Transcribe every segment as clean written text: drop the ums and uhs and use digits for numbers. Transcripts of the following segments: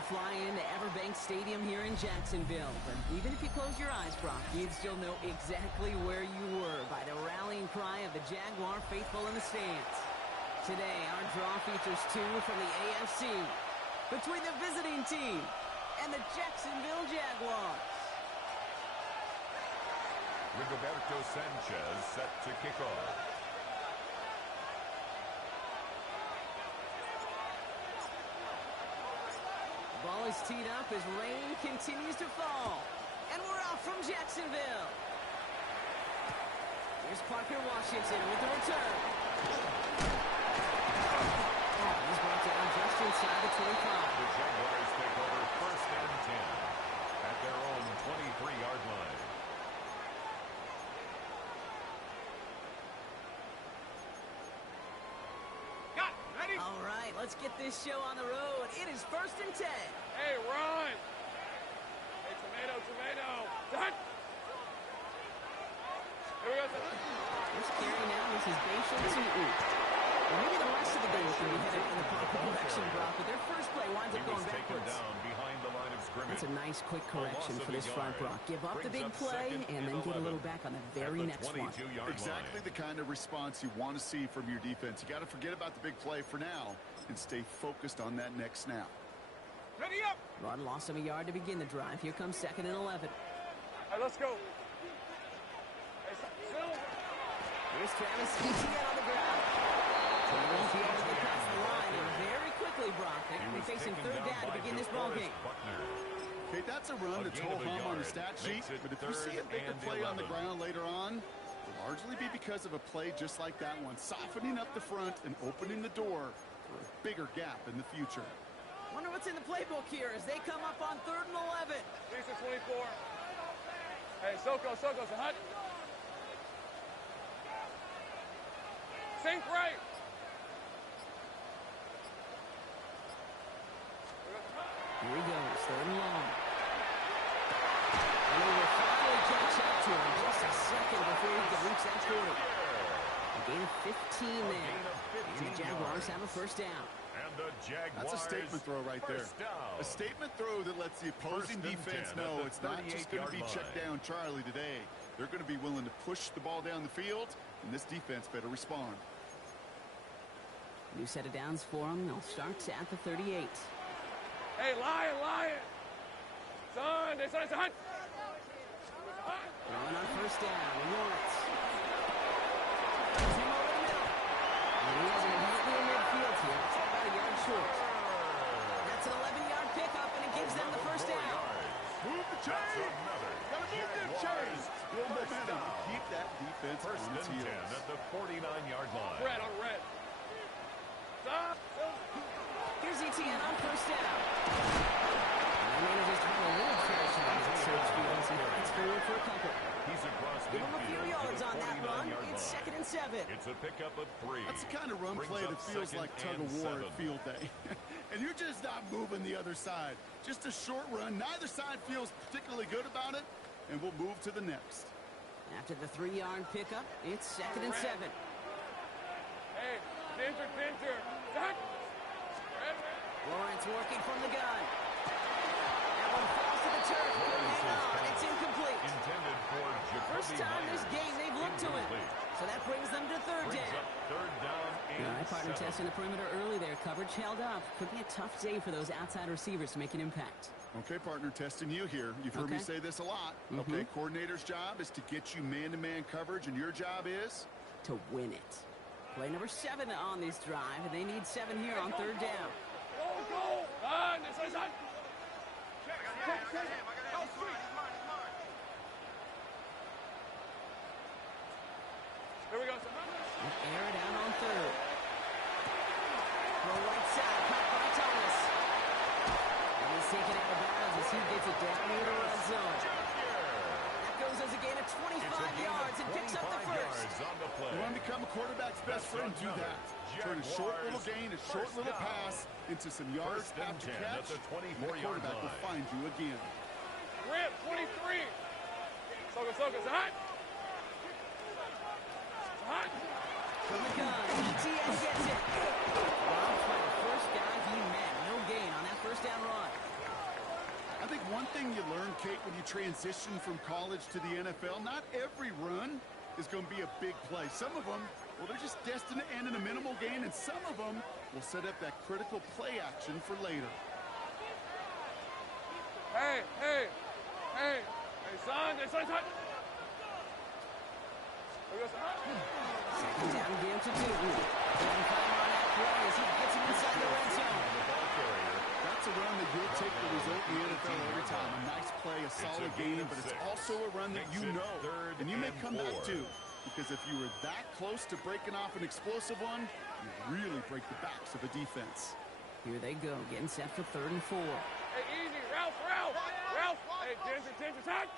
will fly into Everbank Stadium here in Jacksonville. But even if you close your eyes, Brock, you'd still know exactly where you were by the rallying cry of the Jaguar faithful in the stands. Today, our draw features two from the AFC between the visiting team and the Jacksonville Jaguars. Rigoberto Sanchez set to kick off. Ball is teed up as rain continues to fall. And we're off from Jacksonville. Here's Parker Washington with the return. He's brought down just inside the 25. The Jaguars take over 1st and 10 at their own 23-yard line. All right, let's get this show on the road. It is 1st and 10. Hey, run! Hey, tomato! Done! Here we go. This carry now, this is Bayshore Tootin. Well, maybe the rest of the game can be headed in the proper direction, Brock, but their first play winds up going backwards. Down behind the line of scrimmage. That's a nice quick correction for this front, Brock. Give up the big play and then get a little back on the very next one. Exactly the kind of response you want to see from your defense. You got to forget about the big play for now and stay focused on that next snap. Ready up! Rod lost him a yard to begin the drive. Here comes 2nd and 11. All right, let's go. Hey, Here's Travis Etienne on the ground. He won't be able to get past the line, and very quickly, Brock, they're going to be facing 3rd down to begin this ball game. Okay, that's a run that's whole hum on the stat sheet, but if you see a bigger play on the ground later on, it'll largely be because of a play just like that one, softening up the front and opening the door for a bigger gap in the future. Wonder what's in the playbook here as they come up on 3rd and 11. Lisa 24. Hey, Soko, so hot. Sink right. Here he goes, 3rd and long. And they will finally catch up to him just a second before he can reach that 40. A gain of 15 there. And the Jaguars have a 1st down. And the Jaguars. That's a statement throw right there. A statement throw that lets the opposing defense know it's not just going to be check down Charlie today. They're going to be willing to push the ball down the field, and this defense better respond. New set of downs for them. They'll start at the 38. Hey, lion! Son, it's hot! Throwing on 1st down, Lawrence. He's him over the middle. And he has him immediately in midfield here. It's about a yard short. That's an 11-yard pickup, and it gives them the 1st down. Move the chains! Gotta move them chains! Build momentum. Keep that defense on 1st its and 10 heels. at the 49-yard line. Red on red. Stop! Here's Etienne on 1st down. And they just have a little trash on it, so it's forward for a couple. He's across Give him a few yards on that run. It's 2nd and 7. It's a pickup of 3. That's the kind of run play that feels like tug-of-war at field day. And you're just not moving the other side. Just a short run. Neither side feels particularly good about it, and we'll move to the next. After the 3-yard pickup, it's 2nd and 7. Hey, Dinter. Done. Lawrence working from the gun. That one falls to the turf. Hang on. It's incomplete. Intended for First time this game they've looked to it. So that brings them to 3rd down. 3rd down and All right, partner testing the perimeter early there. Coverage held up. Could be a tough day for those outside receivers to make an impact. Okay, partner, testing you here. You've heard me say this a lot. Okay, coordinator's job is to get you man-to-man coverage, and your job is? To win it. Play number 7 on this drive, and they need 7 here on 3rd down. Go! Done! It's hot! Here we go. Air it out on 3rd. Throw right side, caught by Thomas. And he's taken out of bounds as he gets it down near the red zone. That goes as a gain of 25 yards and picks up the 1st. You want to become a quarterback's best friend? Do that. Turn a short little gain, a short little pass into some yards after catch. The quarterback will find you again. Rip, 23. Soka, it's hot. From the gun, Etienne gets it. Robbed by the first guy he met. No gain on that 1st down run. transition from college to the NFL, not every run is going to be a big play. Some of them, well, they're just destined to end in a minimal gain, and some of them will set up that critical play action for later. Hey, son, son. Second down again to two. One time on that play as he gets him inside the red zone. That's a run that you'll take the result in the NFL every time. A nice play, a solid game, but it's also a run that you know, and you may come back to. Because if you were that close to breaking off an explosive one, you really break the backs of a defense. Here they go, getting set for 3rd and 4. Hey, easy, Ralph. Hey, Ginger, tight.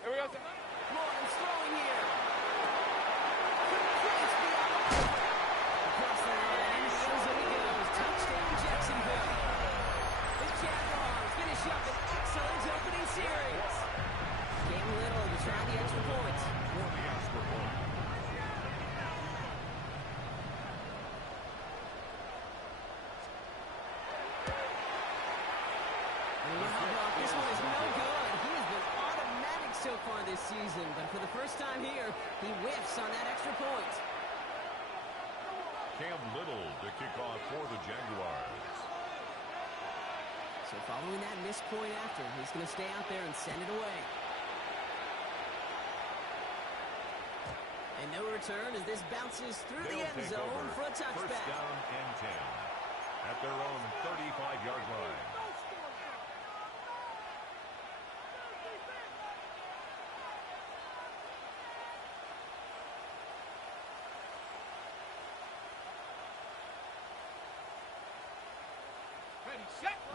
Here we go. Lawrence throwing here. Complete across the line, and the end zone he goes. Touchdown, Jacksonville. The Jaguars finish up an excellent opening series. Cam Little to try the extra point. This one is no good. He has been automatic so far this season, but for the first time here, he whiffs on that extra point. Cam Little to kick off for the Jaguars. So following that missed point after, he's going to stay out there and send it away. And no return as this bounces through the end zone for a touchback. 1st down and 10 at their own 35-yard line.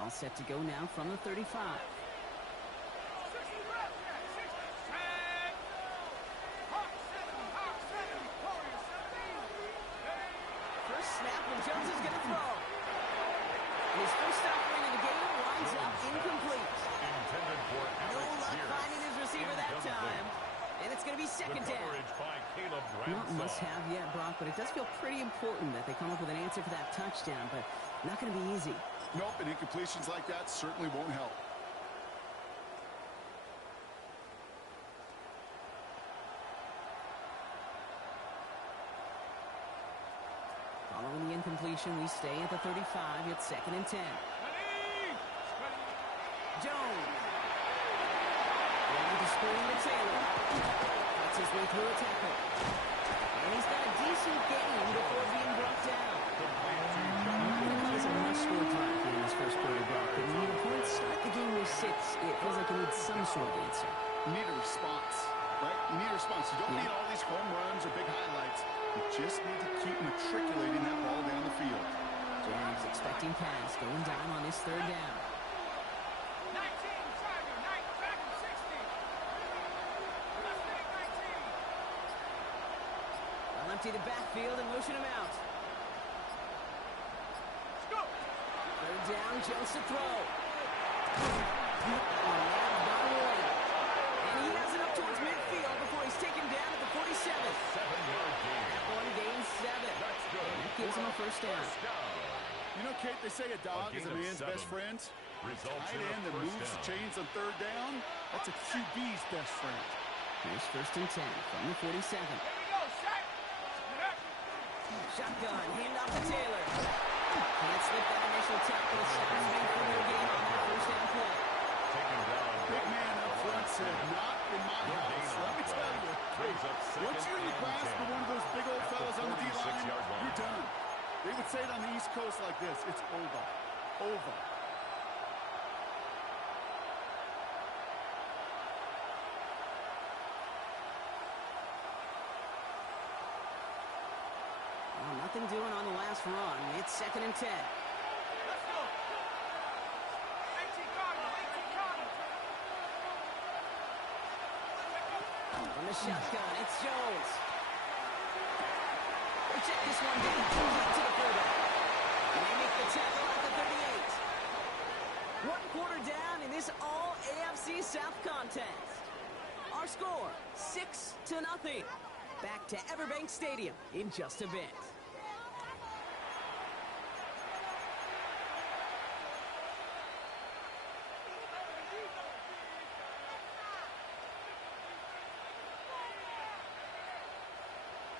All set to go now from the 35. First snap, and Jones is going to throw. And his first offering of the game winds up incomplete. Intended for No luck finding his receiver that time. And it's going to be 2nd down. Not must-have yet, Brock, but it does feel pretty important that they come up with an answer for that touchdown, but not going to be easy. Nope, and incompletions like that certainly won't help. Following the incompletion, we stay at the 35. It's 2nd and 10. Jones. Going to screen to Taylor. Cuts his way through a tackle. And he's got a decent gain before being brought down. It's a must-score drive here in this first quarter, Brock. But when your opponents start the game with 6, it feels like you need some sort of answer. You need a response, right? You need a response. You don't need all these home runs or big highlights. You just need to keep matriculating that ball down the field. James expecting pass, going down on his 3rd down. 19, Tiger, 9, 60. They'll empty the backfield and motion him out. Third down, Jones to throw. And he has it up towards midfield before he's taken down at the 47. 7-yard gain. That one gains 7. That's good. And that gives him a 1st down. You know, Kate, they say a dog is a man's best friend. Results Tight in a end that 1st moves the down. chains on 3rd down, that's a QB's best friend. Here's 1st and 10 from the 47. Shotgun, hand off to Taylor. Can't slip that initial tackle. Stops being for their game on that 1st down play. Taken down. Big man up front said, not in my house. Let me tell you, once you're in the grasp of one of those big old fellas on the D-line, you're done. They would say it on the East Coast like this, it's over. Over. Well, nothing doing on the last run. It's 2nd and 10. Let's go. 18 Cardinal. From the shotgun, it's Jones. They check this one down. Complete to the fullback. And they make the tackle at the 38. 1 quarter down in this all-AFC South contest. Our score, 6-0. Back to Everbank Stadium in just a bit.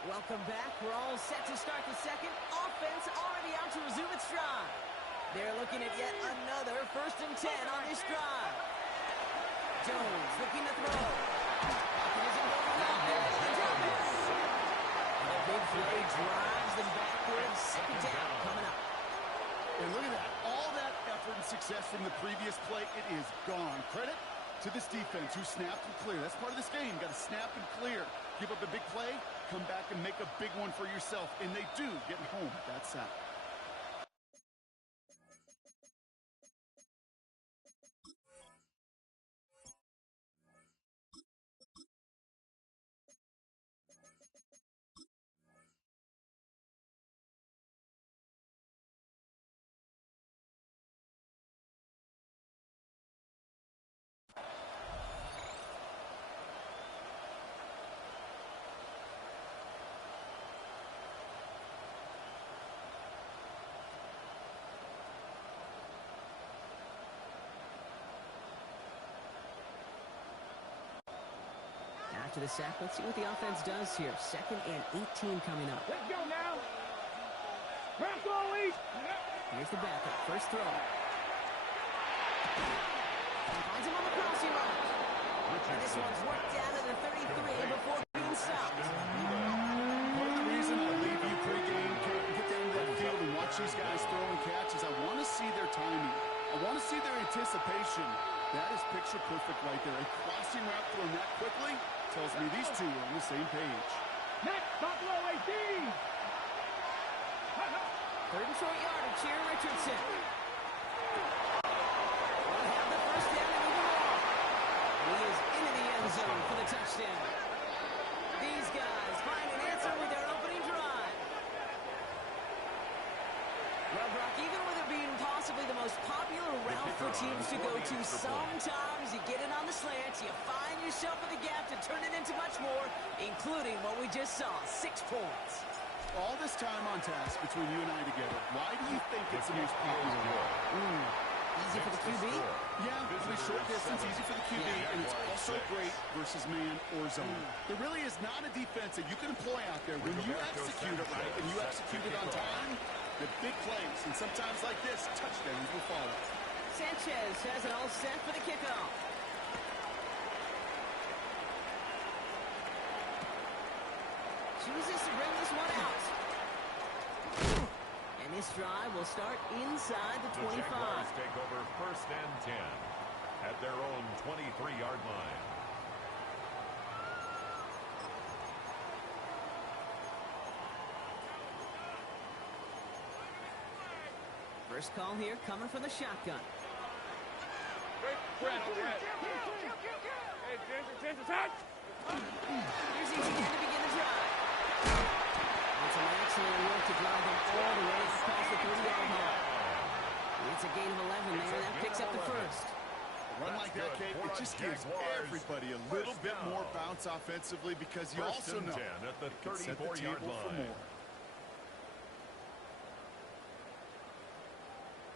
Welcome back. We're all set to start the second. Offense already out to resume its drive. They're looking at yet another 1st and 10 on this drive. Jones looking to throw. And a big play drives them backwards. 2nd down coming up. And look at that. All that effort and success from the previous play, it is gone. Credit to this defense who snapped and clear. That's part of this game. Got to snap and clear. Give up a big play, come back and make a big one for yourself. And they do, getting home at that sack. After the sack, let's see what the offense does here. 2nd and 18 coming up. Let's go now. Press goalie. Here's the backup. First throw. And finds him on the crossing route. And this one's worked down to the 33 before being stopped. Part of the reason I leave you pregame, get down to that field and watch these guys throw and catch is I want to see their timing. I want to see their anticipation. That is picture perfect right there. A crossing route thrown that quickly tells me these two are on the same page. Next, Buffalo 18. 3rd and short yardage here, Richardson. Will have the 1st down and even more. He is into the end zone for the touchdown. These guys find an answer with their opening drive. Well, Brock, even with it being possibly the most popular route for teams to go to, sometimes you get it on the slants, you find yourself in the gap to turn it into much more, including what we just saw, 6 points. All this time on task between you and I together, why do you think it's the most popular route? Easy for the QB? Yeah, I mean, short distance, easy for the QB, and it's also great versus man or zone. There really is not a defense that you can employ out there. When you execute it right and you execute it on time, the big plays, and sometimes like this, touchdowns will follow. Sanchez has it all set for the kickoff. Chooses to bring this one out. And this drive will start inside the 25. The Jaguars take over 1st and 10 at their own 23-yard line. First call here coming from the shotgun. Great, Brett, Brett. Hey, Ginger, touch. Here's Etienne to begin the drive. It's an excellent work to drive them all the way past the 30-yard line. It's a gain of 11 there. That picks up the 1st. A run like that, Kate, it just gives everybody a little bit more bounce offensively because you also know at the you can set the table for more.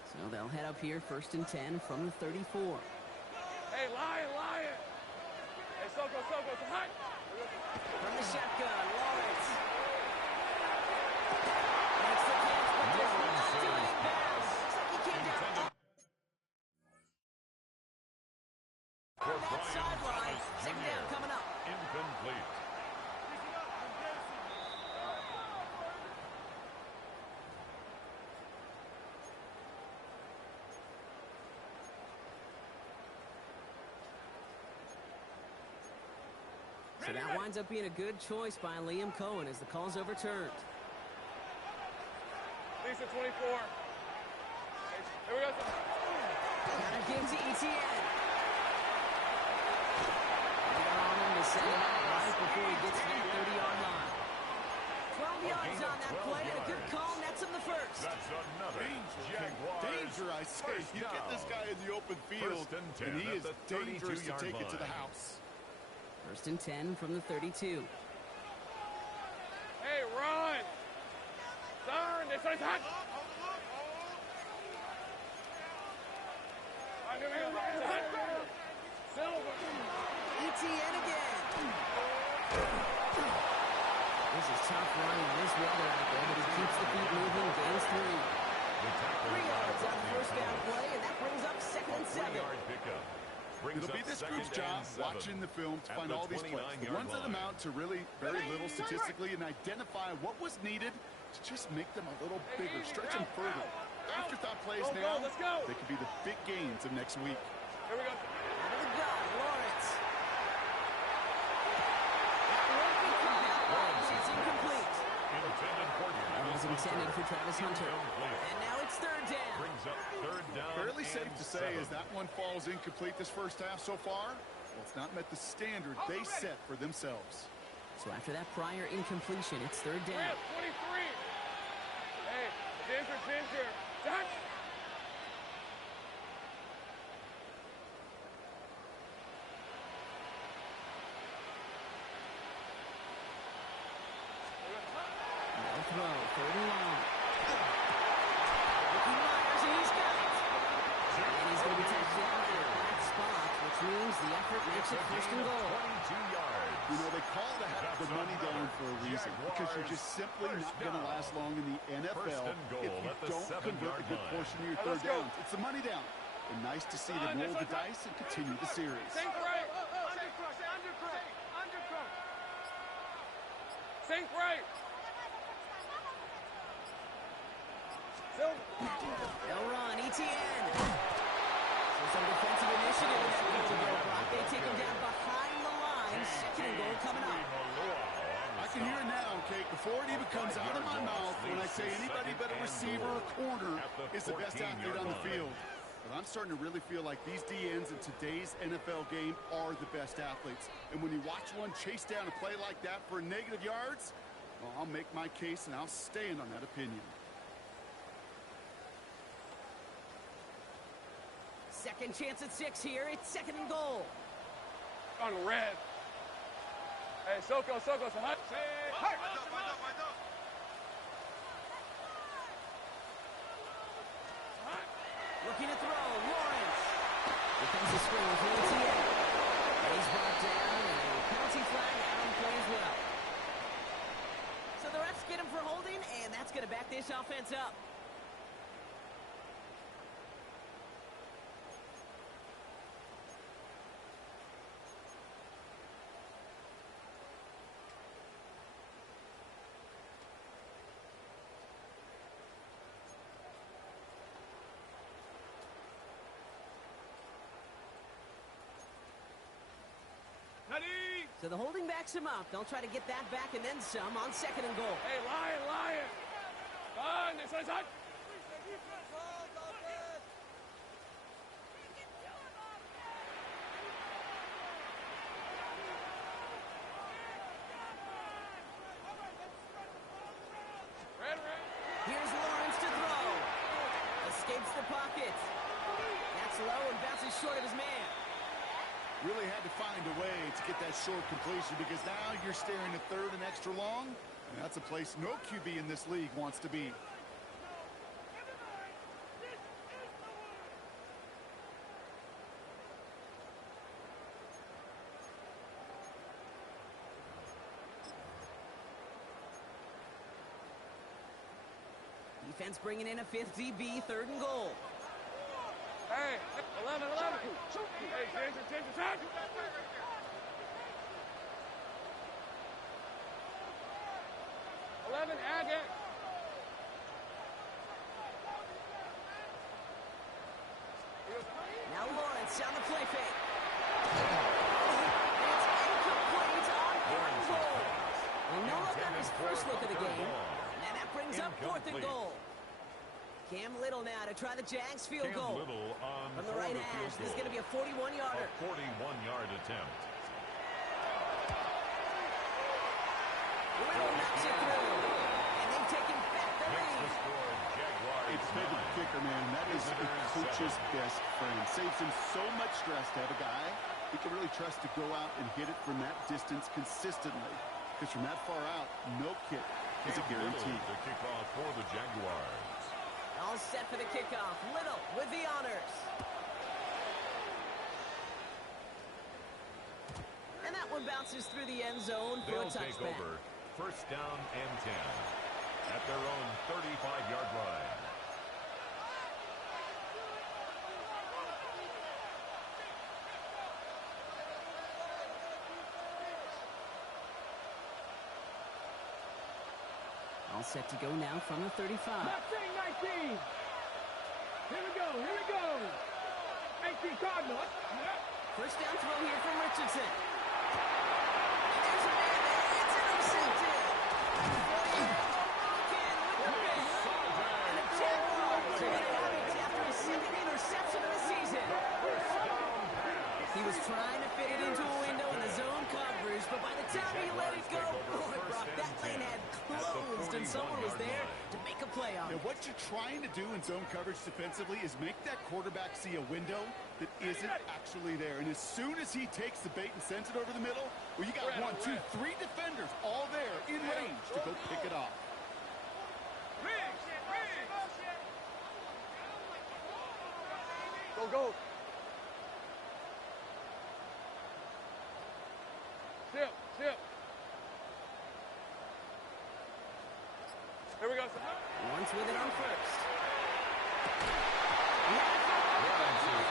So they'll head up here 1st and 10 from the 34. Hey, Lion. Hey, Soko, come on. From the shotgun, Lawrence. Makes the catch, but does not do any pass. Looks like he came down on that sideline. 2nd down coming up. Incomplete. So that winds up being a good choice by Liam Cohen as the call's overturned. Lisa 24. Here we go. Got to give to Etienne. They're on him to send it out right before he gets to that 30-yard line. 12 yards on that play, and a good call nets him the 1st. That's another Jaguars. Danger, I say. You get this guy in the open field, and he is dangerous to take it to the house. 1st and 10 from the 32. this one's hot. Here we go. Silver. ETN again. This is tough running this weather out there, but he keeps the feet moving. Gains 3. 3 yards on the first down play, and that brings up 2nd and 7. It'll be this group's job watching the film to find all these plays. The ones that amount to really very little statistically and identify what was needed to just make them a little bigger, stretch them further. Afterthought plays now, they could be the big gains of next week. Here we go. Out of the gun, Lawrence. It's incomplete. That was intended for Travis Hunter. And now it's 3rd down. Brings up 3rd down. Fairly safe to say as that one falls incomplete this first half so far. Well, it's not met the standard they set for themselves. So after that prior incompletion, it's 3rd down. 23. Hey, Ginger. Touch. No throw, 3rd and long. Ricky Myers, and he's got it. And he's going to be touched down in that spot, which means the effort makes it 1st and goal. 22 yards. You know, they call that the money down for a reason, because you're just simply not going to last long in the NFL if you don't convert a good portion of your 3rd downs. It's the money down. And nice to see them roll the dice and continue the series. Sink right. Undercrook. Sink right. They'll run, ETN. So some defensive initiative in that goal there, Brock. They take him down behind the line. 2nd and goal coming up. I can hear it now, Kate, before it even comes out of my mouth when I say anybody but a receiver or corner is the best athlete on the field. But I'm starting to really feel like these DNs in today's NFL game are the best athletes. And when you watch one chase down a play like that for negative yards, well, I'll make my case and I'll stand on that opinion. 2nd chance at 6 here. It's 2nd and goal. On red. Hey, Soko, so hot. Looking to throw, Lawrence. Here comes the screen for ETN. And he's brought down, and a penalty flag out on play as well. So the refs get him for holding, and that's going to back this offense up. So the holding backs him up. They'll try to get that back and then some on 2nd and goal. Hey, Lion. On this one's hot. Red. Here's Lawrence to throw. Escapes the pocket. That's low and bounces short of his man. Really had to find a way to get that short completion because now you're staring at 3rd and extra long. And that's a place no QB in this league wants to be. Defense bringing in a 5th DB, 3rd and goal. Hey, 11. Hey, Ginger, touch. 11, Agate. Now Lawrence on the play fake. It's incomplete on 4th and goal. Well, no look on his first look of the game. And that brings up 4th and goal. Cam Little now to try the Jags field goal. From the right hash, this is going to be a 41-yarder. A 41-yard attempt. Little knocks it through. And they've taken back the lead. It's big of a kicker, man. That is a coach's best friend. Saves him so much stress to have a guy he can really trust to go out and hit it from that distance consistently. Because from that far out, no kick is a guarantee. To kick off for the Jaguars. All set for the kickoff. Little with the honors. And that one bounces through the end zone for a They'll take touchback. over first down and 10 at their own 35-yard line. All set to go now from the 35. Left thing, 19. Here we go. 18 Cardinal. First down throw here from Richardson. There's a man there. It's intercepted. Broken with the miss. And the Jaguars are going to have it after his second interception of the season. He was trying to fit it into a window in the zone coverage, but by the time he let it go, boy, Brock, that lane had closed, and someone was there to make a play on it. Now, what you're trying to do in zone coverage defensively is make that quarterback see a window that isn't actually there. And as soon as he takes the bait and sends it over the middle, well, you got 1, 2, 3 defenders all there in range to go pick it off. Go. Ship. Here we go. Once with it on first.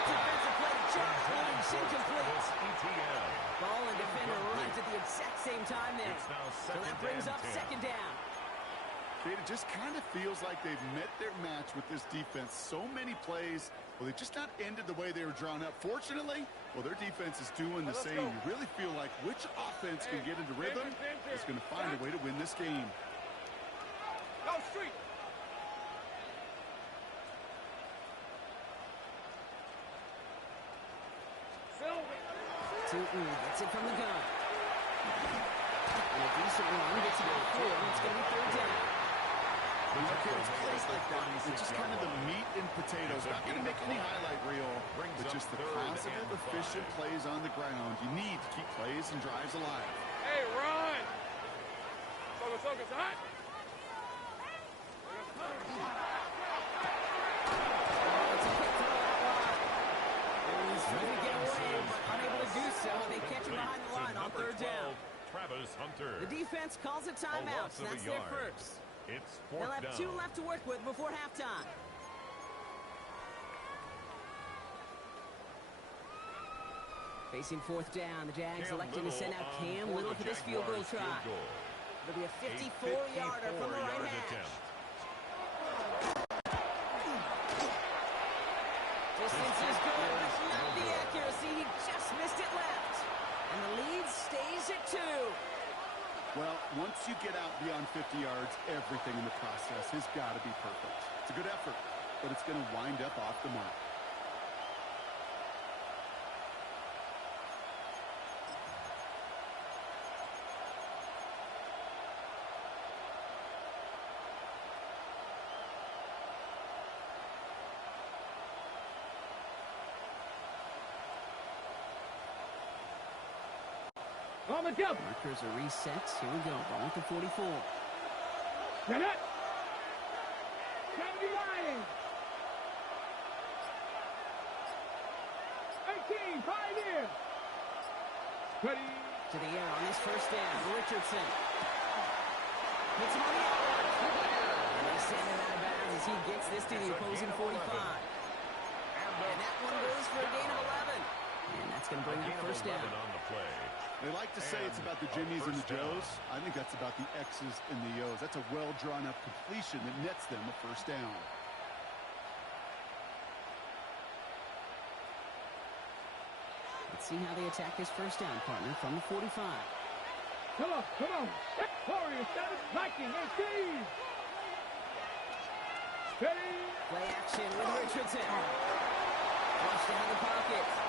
Defensive play, Josh Williams incomplete. Ball and defender runs at the exact same time there. So that brings up second down. It just kind of feels like they've met their match with this defense. So many plays, well, they just not ended the way they were drawn up. Fortunately, well, their defense is doing the same. You really feel like which offense can get into rhythm is going to find a way to win this game. Go street. Gets it from the gun. And a decent run gets it through. It's going to be third down. It's plays like that. It's just kind of the meat and potatoes. Not going to make any highlight reel, but just the possible efficient plays on the ground. You need to keep plays and drives alive. Hey, run! Focus, hot! He's trying to get away, but unable to do so. They catch him behind the line on third down. The defense calls a timeout, so that's their first. They'll have 2 left to work with before halftime. Facing fourth down, the Jags electing to send out Cam Little for this field goal try. It'll be a 54-yarder from the right hash. Distance is good, but not the accuracy. He just missed it left. And the lead stays at 2. Well, once you get out beyond 50 yards, everything in the process has got to be perfect. It's a good effort, but it's going to wind up off the mark. On the jump. Markers are reset. Here we go. Ball at the 44. Get it. 70 line. 18, 5 here. Ready. To the air on this first down. Richardson. Hits him on the outlet. And they send him out of bounds as he gets this to the opposing 45. And that one goes for a gain of 11. And that's going to bring up first down. On the play. They like to say it's about the Jimmies and the Joes. I think that's about the X's and the O's. That's a well-drawn-up completion that nets them a first down. Let's see how they attack this first down, partner, from the 45. Come on. Warriors, 7, Viking, 18. Steady. Play action with Richardson. Flush down the pocket.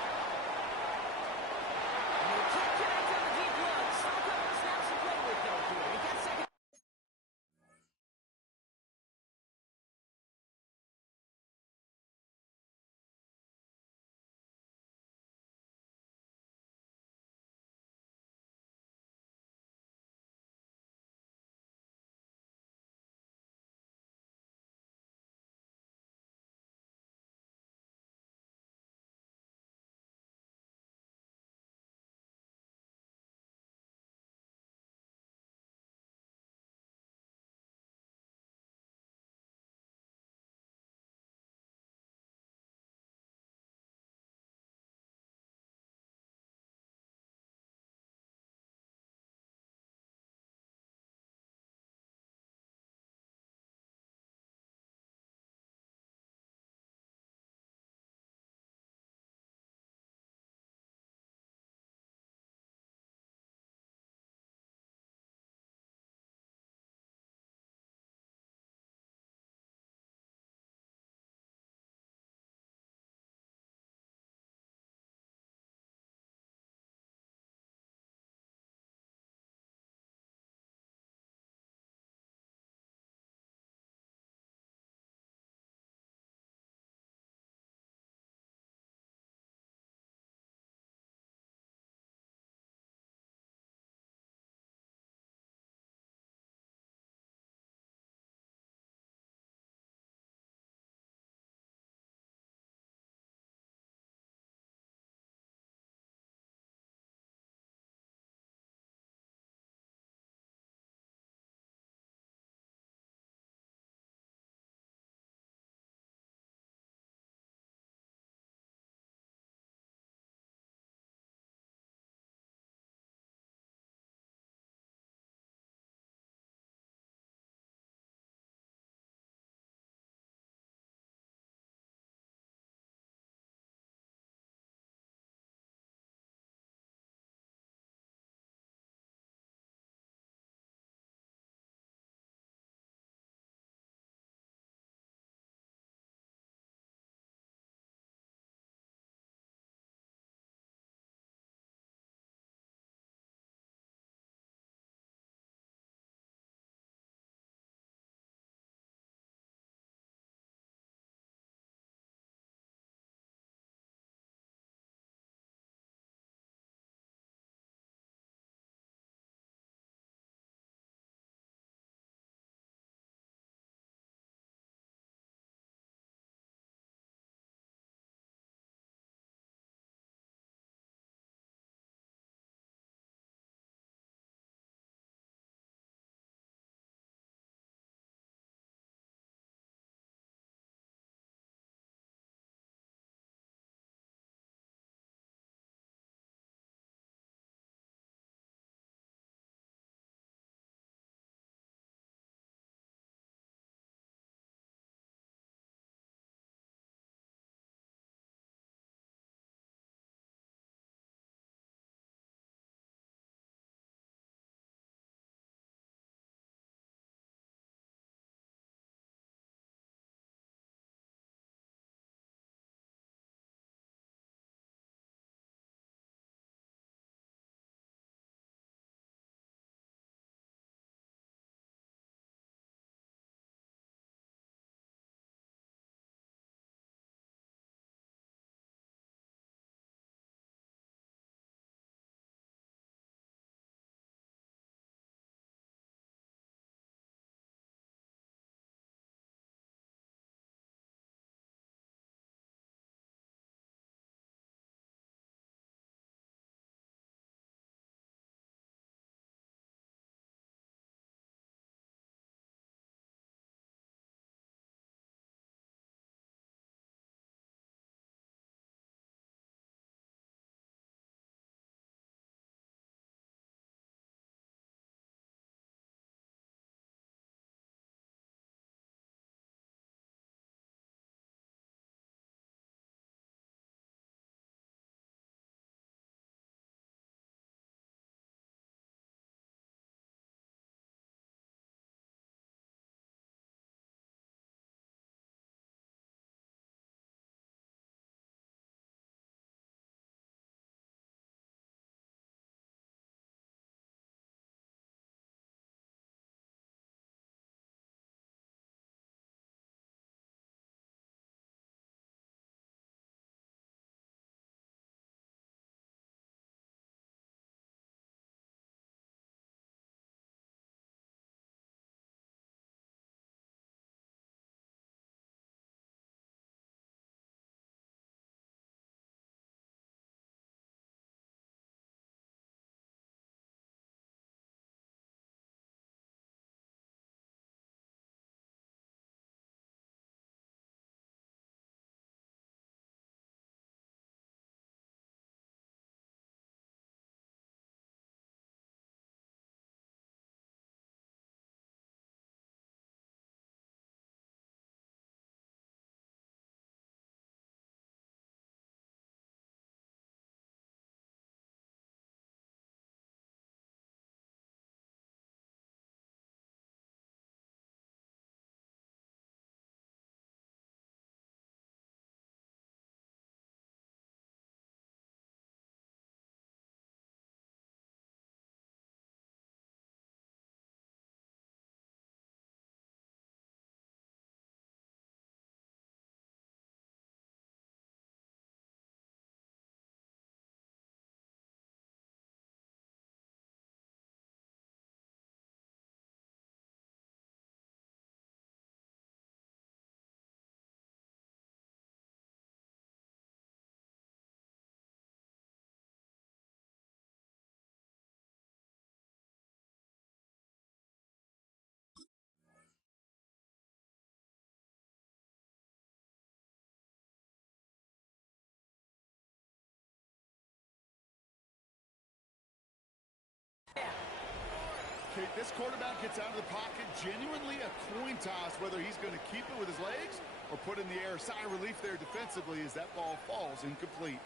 Okay, this quarterback gets out of the pocket, genuinely a coin toss, whether he's going to keep it with his legs or put in the air. Sigh of relief there defensively as that ball falls incomplete.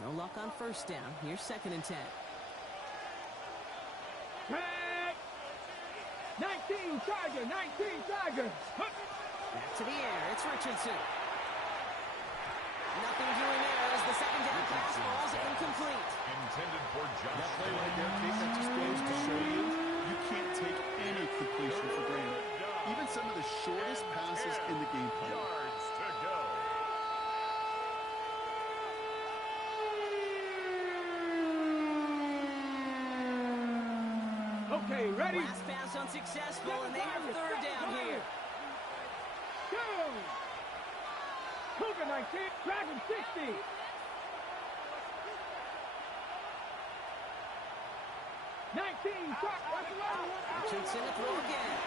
No luck on first down. Here's 2nd and 10. 19 Tiger, 19 Tiger. Back to the air. It's Richardson. Nothing doing there as the 2nd down pass falls incomplete. Intended for Josh. That play right there, Kate, that just goes to show you, you can't take any completion for granted. Even some of the shortest passes in the game plan. Yards to go. Okay, ready? Last pass unsuccessful, and they have 3rd down here. Go! Cougar 19, Dragon 60. 19, Richardson to throw again.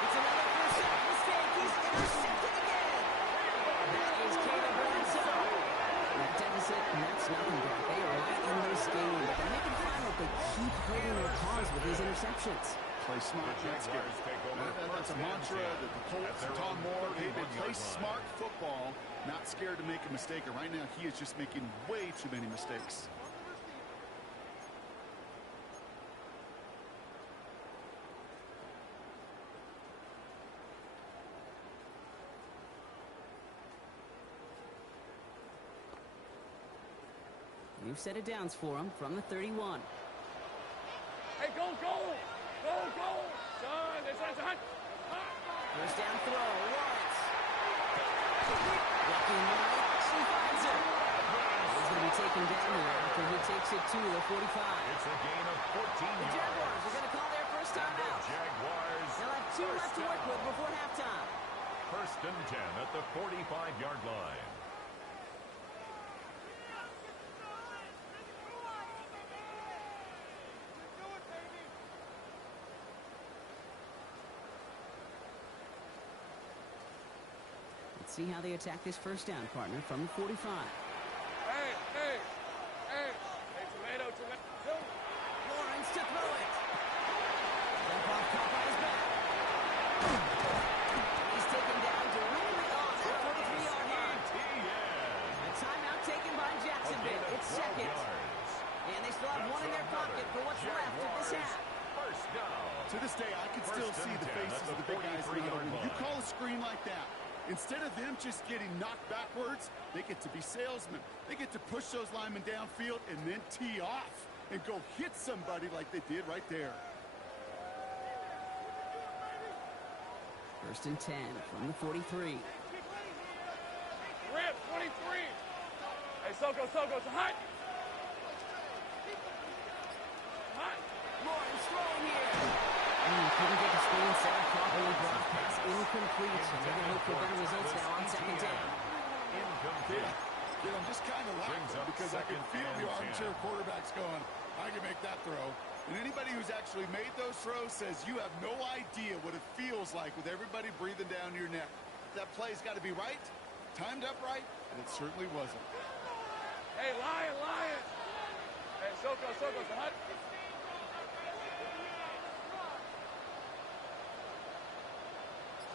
It's another first down mistake. He's intercepted again. That is Caleb Bledsoe. That deficit, and that's nothing back. They are right in this game, but they're making fun that they keep hurting their cause with these interceptions. Play smart, that's good. That's a mantra that the Colts and Tom Moore, they play smart football, not scared to make a mistake. And right now, he is just making way too many mistakes. New set of downs for him from the 31. Hey, go! Son, it's a hunt. First down throw, Lawrence. Looking right, she finds it. He's going to be taken down here after he takes it to the 45. It's a gain of 14 The yards. Jaguars are going to call their first time The out. Jaguars. They'll have 2 left to work with before halftime. 1st and 10 at the 45-yard line. Let's see how they attack this first down, partner, from the 45. Hey, tomato. Lawrence to throw it. Jump off caught by his back. He's taken down directly on that 43-yard line. A timeout taken by Jacksonville. It's 2nd. And they still have 1 in their pocket for what's left of this half. First down. To this day, I can still see the faces of the big guys in the huddle. When you call a screen like that, instead of them just getting knocked backwards, they get to be salesmen. They get to push those linemen downfield and then tee off and go hit somebody like they did right there. 1st and 10 from the 43. Rip, 23. Hey, Soko, it's a hot. Lawrence throwing here. Couldn't get the screen set up properly. Broad pass incomplete. They're going to hope for better results now on 2nd down. Incomplete. Yeah, I'm just kind of laughing because I can feel the armchair quarterbacks going, I can make that throw. And anybody who's actually made those throws says you have no idea what it feels like with everybody breathing down your neck. That play's got to be right, timed up right, and it certainly wasn't. Hey, Lion. Hey, Soko, it's a hot.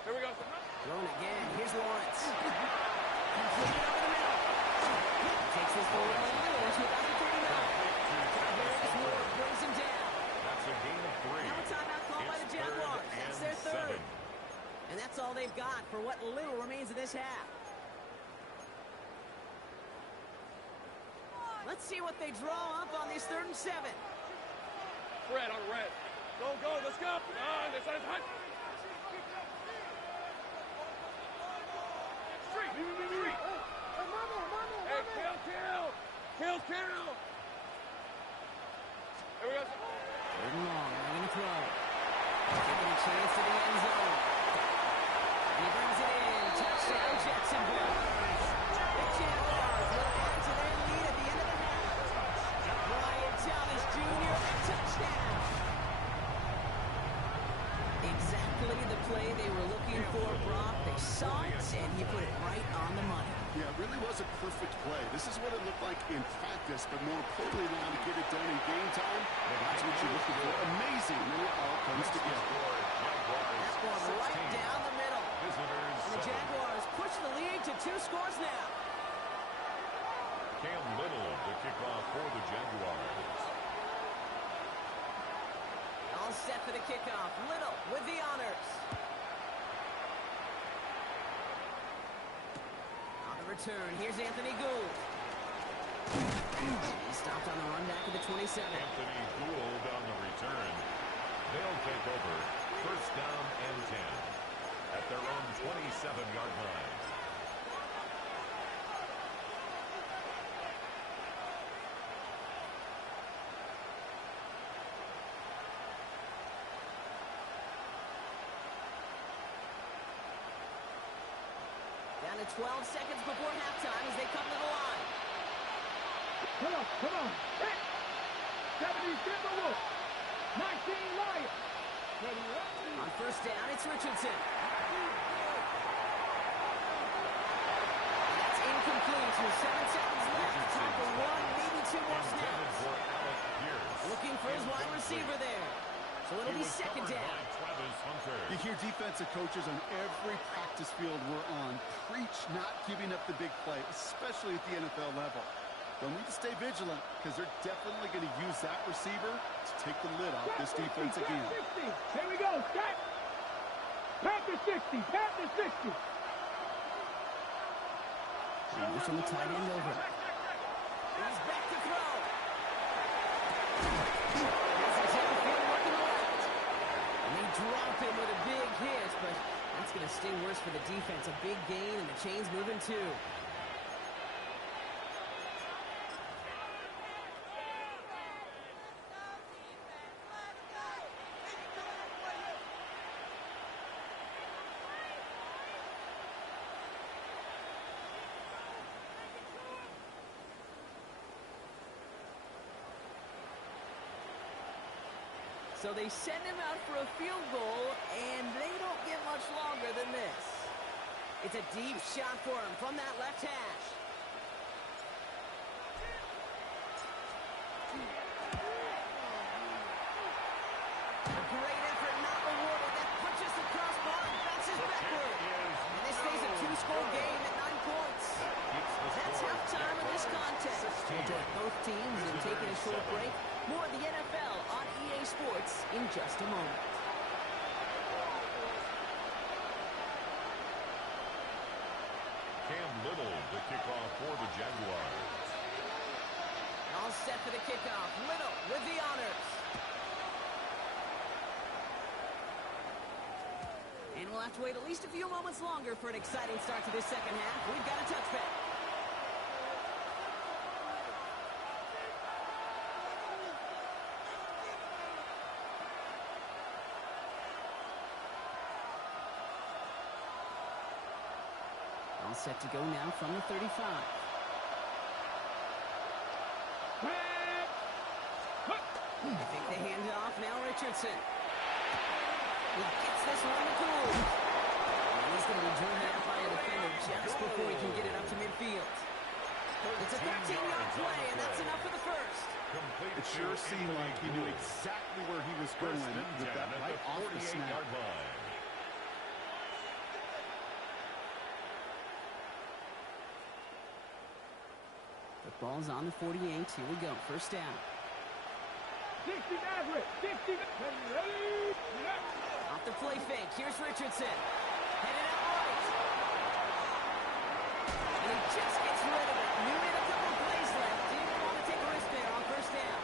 Here we go. Thrown again. Here's Lawrence. Completed over the middle. Takes this ball on. There's without the 39. Moore brings him down. That's a gain of 3. Now a timeout called by the Jaguars. That's their 3rd. And that's all they've got for what little remains of this half. Let's see what they draw up on this 3rd and 7. Fred on red. Go, let's go. This side's hot. Hey, kill. Here we go. 3rd and long. They're going to throw. Taking a chance to the end zone. He brings it in. Touchdown, Jacksonville. The Jaguars will add to their lead play they were looking for, Brock. They saw it, and he put it right on the money. Yeah, it really was a perfect play. This is what it looked like in practice, but more importantly now to get it done in game time, that's what you're looking for. Amazing when it all comes together. That one right down the middle. And the Jaguars push the lead to 2 scores now. Cam Little to kick off for the Jaguars. All set for the kickoff. Little with the honors. On the return, here's Anthony Gould. He stopped on the run back at the 27. Anthony Gould on the return. They'll take over. First down and 10 at their own 27-yard line. Down to 12 seconds before halftime as they come to the line. Come on. Hit. 70 Timberwolves. 19 Lions. On first down, it's Richardson. And that's incomplete with 7 seconds left. Time for 1, maybe 2 more snaps. Looking for his wide receiver there. So it'll be second down. You hear defensive coaches on every practice field we're on preach not giving up the big play, especially at the NFL level. They'll need to stay vigilant because they're definitely going to use that receiver to take the lid off this defense again. Here we go. Set. Panther 60. Panther 60. Moves from the tight end over. He's back to throw. Drop him with a big hit, but that's going to sting worse for the defense. A big gain, and the chain's moving too. So they send him out for a field goal, and they don't get much longer than this. It's a deep shot for him from that left hash. A great effort, not rewarded. That punches the crossbar and bounces backward. And this stays a 2-score game at 9 points. That's halftime of this contest. We'll join both teams in taking a short break. More of the NFL on EA Sports in just a moment. Cam Little to kick off for the Jaguars. All set for the kickoff. Little with the honors. And we'll have to wait at least a few moments longer for an exciting start to this second half. We've got a touchback. All set to go now from the 35. I think they hand it off now, Richardson. He gets this one to Gould. And he's going to be driven out by a defender just before he can get it up to midfield. It's a 13-yard play, and that's enough for the first. It sure seemed like he knew exactly where he was going with that right off the snap. The ball's on the 48. Here we go. First down. 60 Maverick. 60. Ready. Off the play fake. Here's Richardson. Headed out right. And he just gets rid of it. Knew he had a couple of plays left. Didn't want to take a risk there on first down.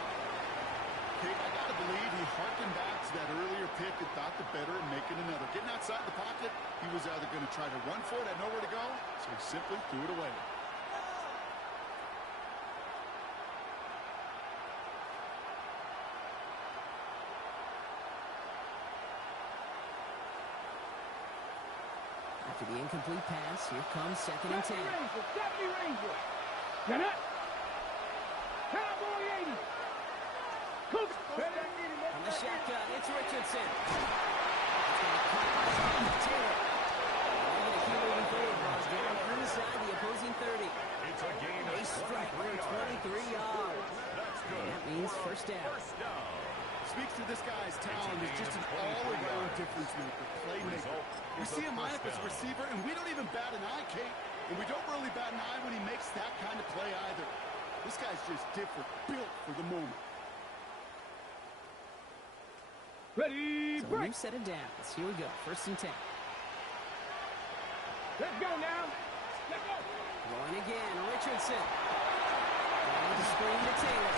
Hey, I got to believe he harkened back to that earlier pick and thought the better in making another. Getting outside the pocket, he was either going to try to run for it, had nowhere to go, so he simply threw it away. After the incomplete pass, here comes second and 10. 70 Ranger. Get up. Cowboy 80. Cook. From the shotgun, it's Richardson. Taylor. They're going to keep moving forward, Brock. Down inside the opposing 30. It's a gain of They strike for 23 yards. That's good. And that means first down. First down. Speaks to this guy's talent. He's just an all-around difference maker, playmaker. We see him line up as a receiver, and we don't even bat an eye, Kate. And we don't really bat an eye when he makes that kind of play either. This guy's just different, built for the moment. Ready, So break. new set of downs. Here we go. First and 10. Let's go now. Let's go. Going again. Richardson. Going with the screen to Taylor.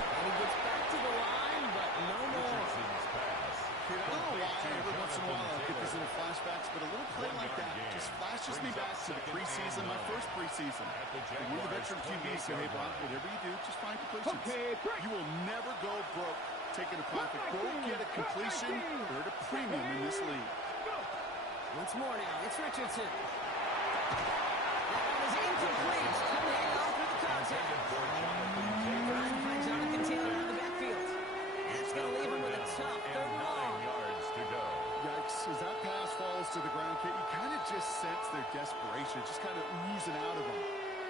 And he gets back to the line, but no more. Richardson's pass. I don't know why every once in a while I'll get these little flashbacks, but a little play like that just flashes me back to the preseason, my first preseason. And one of the veteran QBs said, hey, Brock, whatever you do, just find completions. Okay, break. You will never go broke taking a profit. Go get a completion. They're at a premium in this league. Once more now. It's Richardson. That one is incomplete. Coming off through the contact. Ryan finds Jonathan Taylor in the backfield. That's going to leave him with a tough third and long. 9 yards to go. Yikes, as that pass falls to the ground, Kate, you kind of just sense their desperation, just kind of oozing out of them.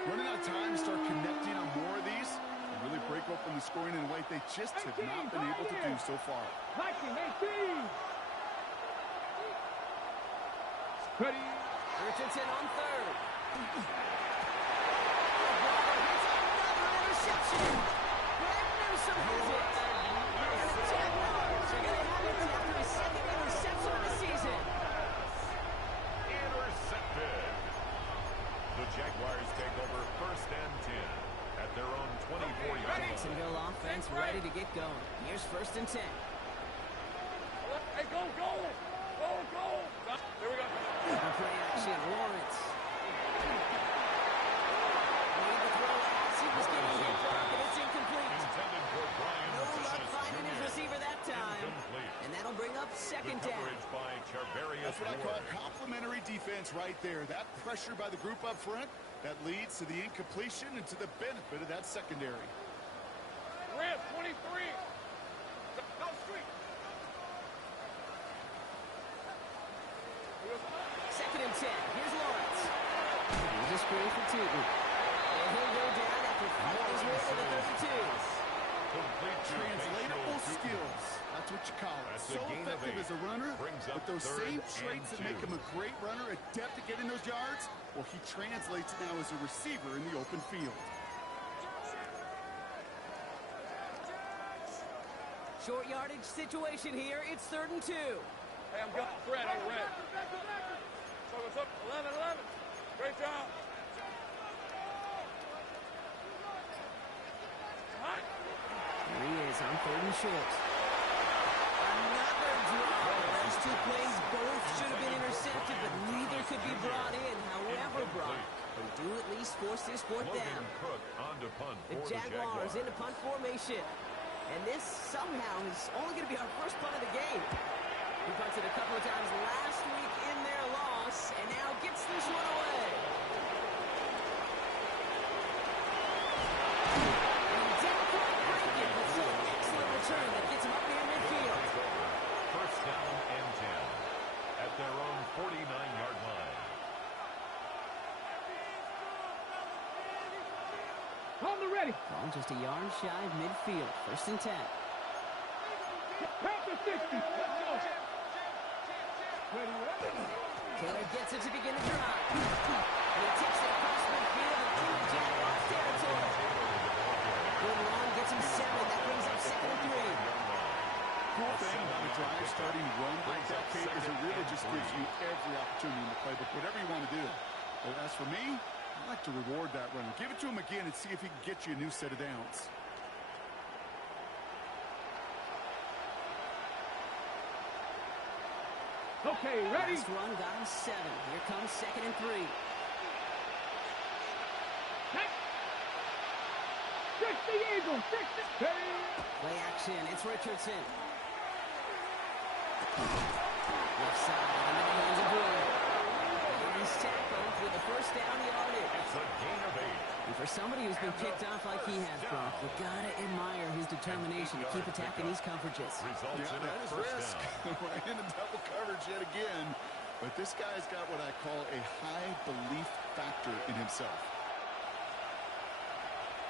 Running out of time to start connecting on more of these and really break open the scoring in a way they just have not been able to do so far. 19, 18. Ready. Richardson on third. Another interception. Brad Newsome has it. And the Jaguars are going to have it after his second interception of the season. Intercepted. The Jaguars take over first and 10 at their own 24-yard line. Jacksonville offense ready to get going. Here's first and 10. Hey, go, go. Go, go. There we go. On play action, Lawrence. Made the throw as he was getting hit, and it's incomplete. Intended for Brian No luck Williams finding his Jr. receiver that time. Incomplete. And that'll bring up second Good down. coverage by Charvarius That's what I call Ward. complimentary defense right there. That pressure by the group up front, that leads to the incompletion and to the benefit of that secondary. Red 23. Go street. Second and 10. Here's Lawrence. Here's a screen for Tootin. And he'll go down after fighting his way to the 32. Complete to Translatable Baker. skills. That's what you call it. That's a So gain of effective 8. as a runner, Brings up but those third same and traits that make 2. him a great runner, adept at getting those yards, well, he translates now as a receiver in the open field. Short yardage situation here. It's third and 2. Hey, I'm going. Red on red. So what's up? 11, 11. Great job. Hot. Here he is on third and short. Another drop. Those two plays both should have been intercepted, but neither could be brought in. However, Brock, they do at least force this fourth Logan down. Cook on to punt The for Jaguars into punt formation. And this somehow is only going to be our first punt of the game. He punted a couple of times last week in their loss, and now gets this one away. And he didn't quite break it, but still an excellent return that gets him up near midfield. First down and 10 at their own 49-yard line. On the ready. Ball just a yard shy of midfield. First and 10. Pass the 60. Let's go. Ready, ready. Taylor gets it to begin the drive. And he takes it across midfield and into Jaguars territory. Good run, gets him 7. That brings up second and 3. Cool thing about a drive starting run like that, Kate, is it really just gives you every opportunity in the playbook, whatever you want to do. But as for me, I like to reward that runner. Give it to him again and see if he can get you a new set of downs. Okay, ready. Last run got him 7. Here comes second and 3. Fix the Eagles. Fix it. Ready. Play action. It's Richardson. Left side into the hands of Brewer. And he's tackled with a first down yardage. It's a gain of 8. And for somebody who's been kicked off like he has, Brock, you gotta admire his determination to keep attacking these coverages. Results in a that is first risk. down. Right into double coverage yet again. But this guy's got what I call a high belief factor in himself.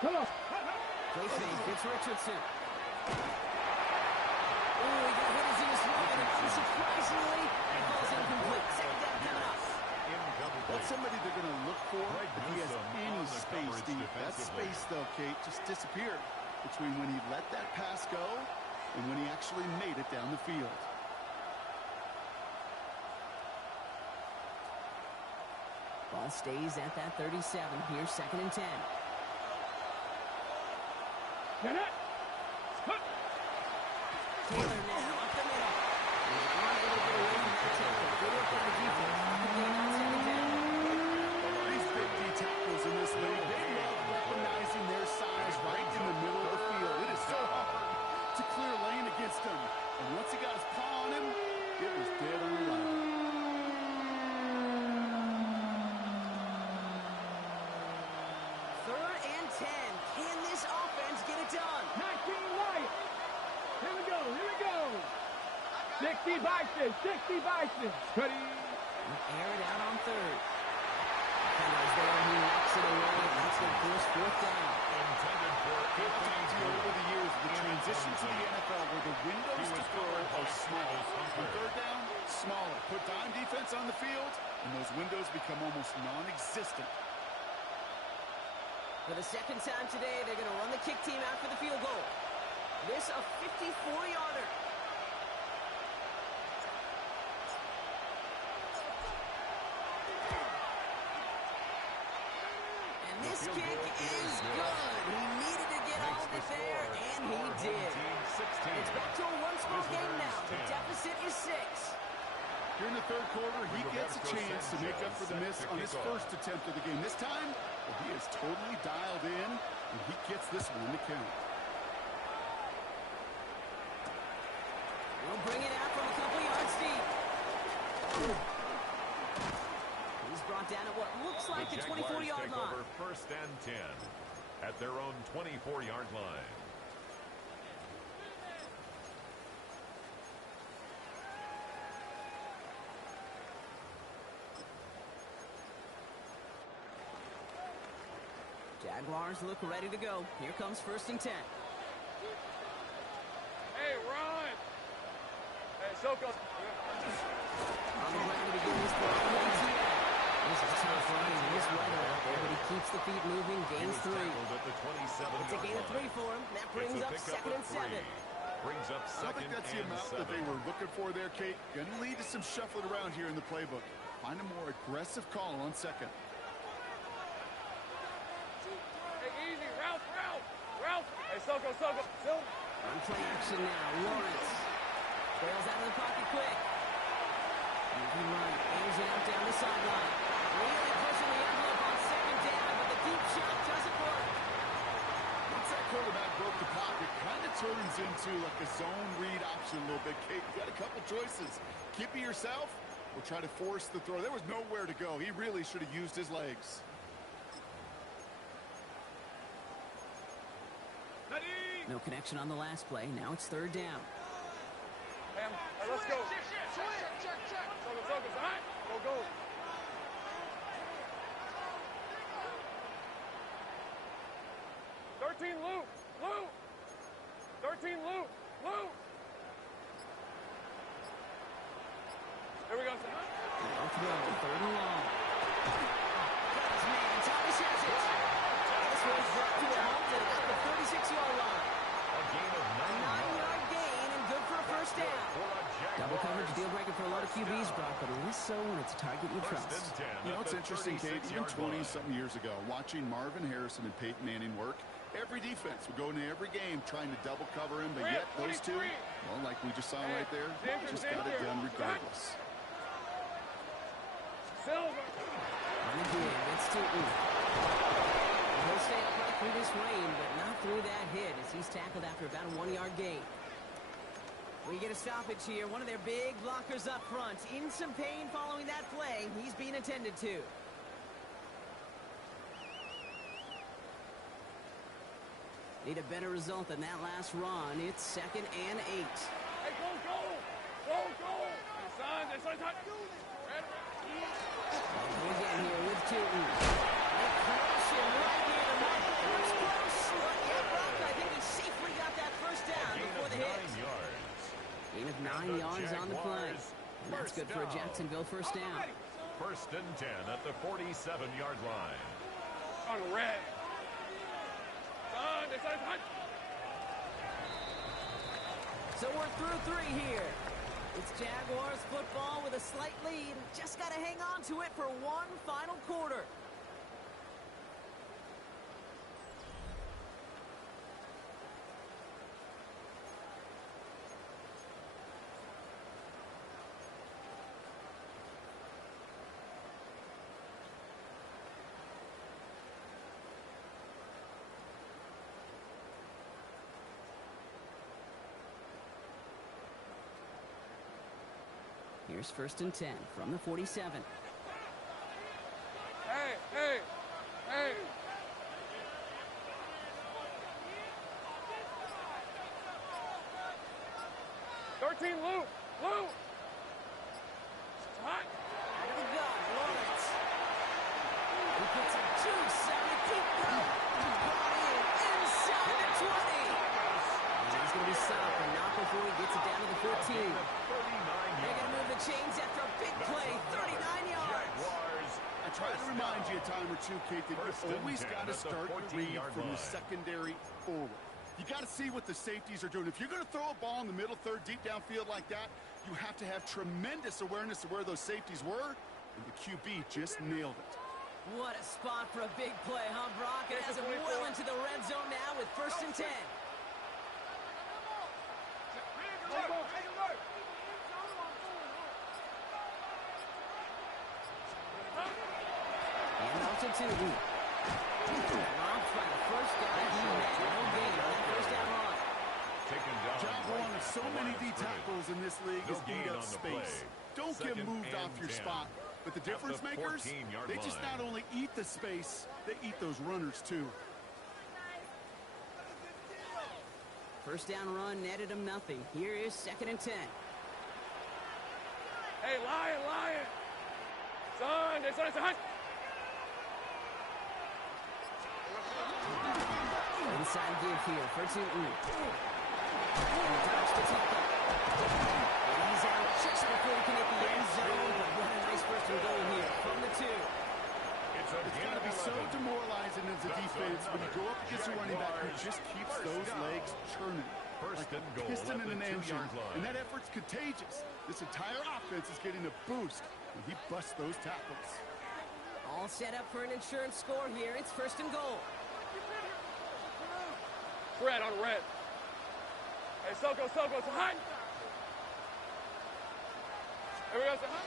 Come on. Play fake. It's Richardson. Oh, he got hit as he was throwing it. Unsurprisingly, it falls incomplete. Second down coming up. That's somebody they're going to look for if he has Newsome any on the space, coverage Steve. That defensively. space, though, Kate, just disappeared between when he let that pass go and when he actually made it down the field. Ball stays at that 37. Here's 2nd and 10. Get it. Taylor now up the middle. He's unable to get away from that tackle. Good work by the defense. Up again on 2nd down. These big D tackles in this league, they love weaponizing their size right in the middle of the field. It is so hard to clear lane against him. And once he got his paw on him, it was dead on arrival. Third and 10. Can this offense get it done? 19 right. Here we go. Here we go. 60 Bison. 60 Bison. Ready. Air it out on 3rd. Defender's there. He knocks it away. That's their first 4th down. Intended for I've talked to you over the years, the transition to the NFL where the windows to throw are small. On 3rd down, smaller. Put dime defense on the field, and those windows become almost non-existent. For the second time today, they're going to run the kick team out for the field goal. This a 54-yarder. And this kick is good. He needed to get all of it there, and he did. It's back to a one-score game now. The deficit is 6. Here in the 3rd quarter, he gets a chance to make up for the miss on his first attempt of the game. This time, he is totally dialed in, and he gets this one to count. He'll bring it out from a couple yards deep. He's brought down at what looks like the 24-yard line. Over 1st and 10 at their own 24-yard line. Jaguars look ready to go. Here comes 1st and 10. Hey, Ron. Hey, Soko. On the ground to begin this throw. This is tough running in this weather out there, but he keeps the feet moving, gains 3. At the 27-yard It's a gain of 3 for him. That brings up 2nd and 7. Brings up I don't 2nd think that's the and amount 7. that they were looking for there, Kate. Going to lead to some shuffling around here in the playbook. Find a more aggressive call on 2nd. Hey, easy. Ralph. Hey, Soko. Silver. On play action now. Lawrence bails out of the pocket quick. Moving right. Airs it out down the sideline. Really pushing the envelope on 2nd down, but the deep shot doesn't work. Once that quarterback broke the pocket, kind of turns into like a zone read option a little bit, Kate. You got a couple choices. Keep it yourself or try to force the throw. There was nowhere to go. He really should have used his legs. No connection on the last play. Now it's 3rd down. Hey, let's go. Check. Soko. All right. Go. 13 Luke. 13 Luke. Here we go. No throw. 3rd and long. Got his man. Thomas has it. This one's brought to a halt at about the 36-yard line. A gain of A 9-yard gain and good for a 1st down. Double coverage deal breaker for a lot of QBs, Brock, but less so when it's a target you trust. You know, it's interesting, Kate, even 20-something years ago, watching Marvin Harrison and Peyton Manning work, every defense would go into every game trying to double cover him, but yet those two, well, like we just saw right there, just got it done regardless. Silver. And again, it's Tootin. He'll stay upright through this rain, but not through that hit as he's tackled after about a 1-yard gain. We get a stoppage here. One of their big blockers up front. In some pain following that play. He's being attended to. Need a better result than that last run. It's 2nd and 8. Hey, go, go! Go, go! Hey, son, hey, son, son. Go again here with Tootin. They crush him right near the mark. It's close. Yeah, Brock, I think he safely got that first down before the hit. 9 yards. Gain of 9 yards on the play. And that's good for a Jacksonville first down. 1st and 10 at the 47-yard line. On red. Son, hey, son, son. So we're through 3 here. It's Jaguars football with a slight lead. Just got to hang on to it for one final quarter. Here's 1st and 10 from the 47. Hey, hey, hey. Thirteen, Luke, Luke. Hot. Out of the gun, Lawrence. He puts a juice on the keep going. Brought in inside the 20. And he's going to be stopped, but not before he gets it down to the 14. They're going to move the chains after a big play, 39 yards. I try to remind you a time or two, Kate, that you always got to start your read from the secondary forward. You got to see what the safeties are doing. If you're going to throw a ball in the middle third, deep downfield like that, you have to have tremendous awareness of where those safeties were, and the QB just nailed it. What a spot for a big play, huh, Brock? It has him well into the red zone now with 1st and 10. And off to Tootin. Rocked by the first guy he met. No gain on that first down run. Job one of so many D tackles in this league is eat up space. Don't get moved off your spot. But the difference makers, they just not only eat the space, they eat those runners too. First down run netted him nothing. Here is 2nd and 10. Hey, Lion, Lion. Son, hey, son, son. Inside give here for Tootin. And dodge the tackle. And he's out just before he can hit the end zone. But what a nice 1st and goal here from the 2. It's got to be so demoralizing as a defense when you go up against a running back who just keeps those legs churning. Like a piston in an engine. And that effort's contagious. This entire offense is getting a boost when he busts those tackles. All set up for an insurance score here. It's 1st and goal. Red on red. Hey, Soko, Soko, it's hot. Here we go, it's hot.